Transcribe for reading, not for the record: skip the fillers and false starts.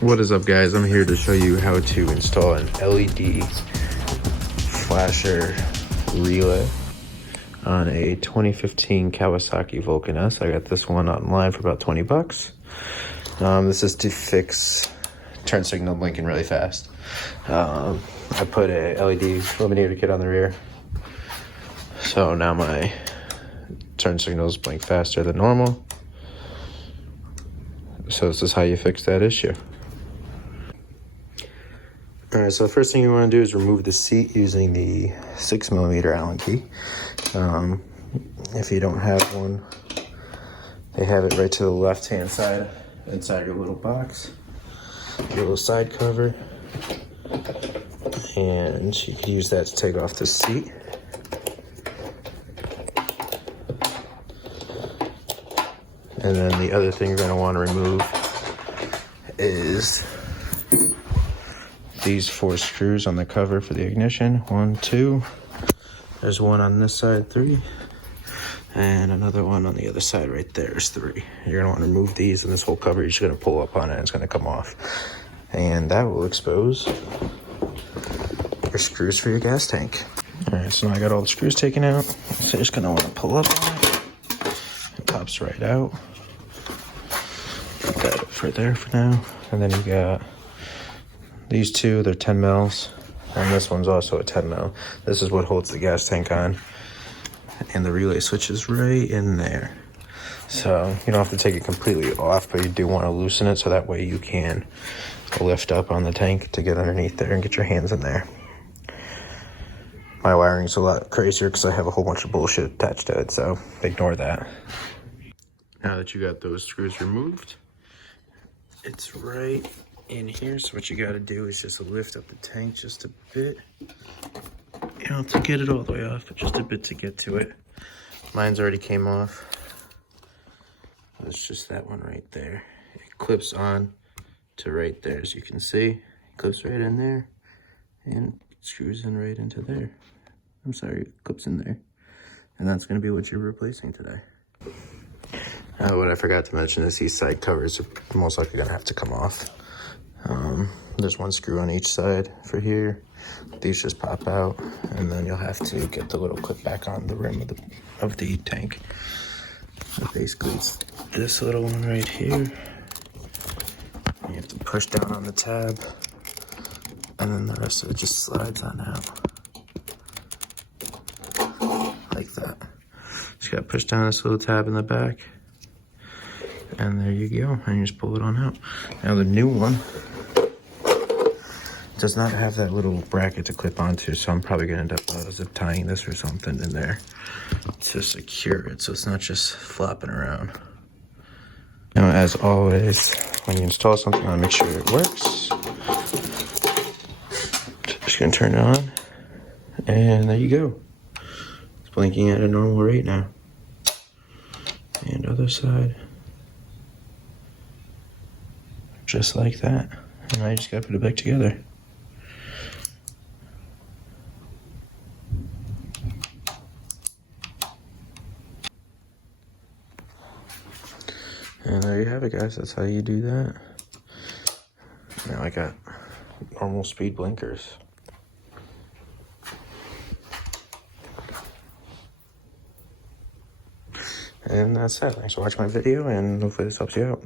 What is up, guys? I'm here to show you how to install an LED flasher relay on a 2015 Kawasaki Vulcan S. I got this one online for about 20 bucks. This is to fix turn signal blinking really fast. I put a LED illuminator kit on the rear, so now my turn signals blink faster than normal. So this is how you fix that issue. Alright, so the first thing you want to do is remove the seat using the 6mm Allen key. If you don't have one, they have it right to the left hand side inside your little box, your little side cover, and you can use that to take off the seat. And then the other thing you're going to want to remove is these 4 screws on the cover for the ignition. 1, 2. There's one on this side, 3. And another one on the other side right there is 3. You're gonna want to remove these, and this whole cover, you're just gonna pull up on it and it's gonna come off. And that will expose your screws for your gas tank. Alright, so now I got all the screws taken out. So you're just gonna want to pull up on it. It pops right out. Put that for there for now. And then you got these 2, they're 10 mils, and this one's also a 10 mil. This is what holds the gas tank on, and the relay switch is right in there. So you don't have to take it completely off, but you do want to loosen it so that way you can lift up on the tank to get underneath there and get your hands in there. My wiring's a lot crazier because I have a whole bunch of bullshit attached to it, so ignore that. Now that you got those screws removed, it's right in here. So what you got to do is just lift up the tank just a bit, you know, to get it all the way off, but just a bit to get to it. Mine's already came off. It's just that one right there. It clips on to right there, as you can see. It clips right in there and screws in right into there. I'm sorry, it clips in there. And that's going to be what you're replacing today. What I forgot to mention is these side covers are most likely going to have to come off. There's 1 screw on each side for here. These just pop out, and then you'll have to get the little clip back on the rim of the tank. So basically it's this little one right here. You have to push down on the tab, and then the rest of it just slides on out. Like that. Just gotta push down this little tab in the back, and there you go, and you just pull it on out. Now the new one does not have that little bracket to clip onto, so I'm probably gonna end up zip tying this or something in there to secure it, so it's not just flopping around. Now, as always, when you install something, I wanna make sure it works. Just gonna turn it on, and there you go. It's blinking at a normal rate now. And other side. Just like that. And I just gotta put it back together. And there you have it, guys. That's how you do that. Now I got normal speed blinkers. And that's it. Thanks for watching my video, and hopefully this helps you out.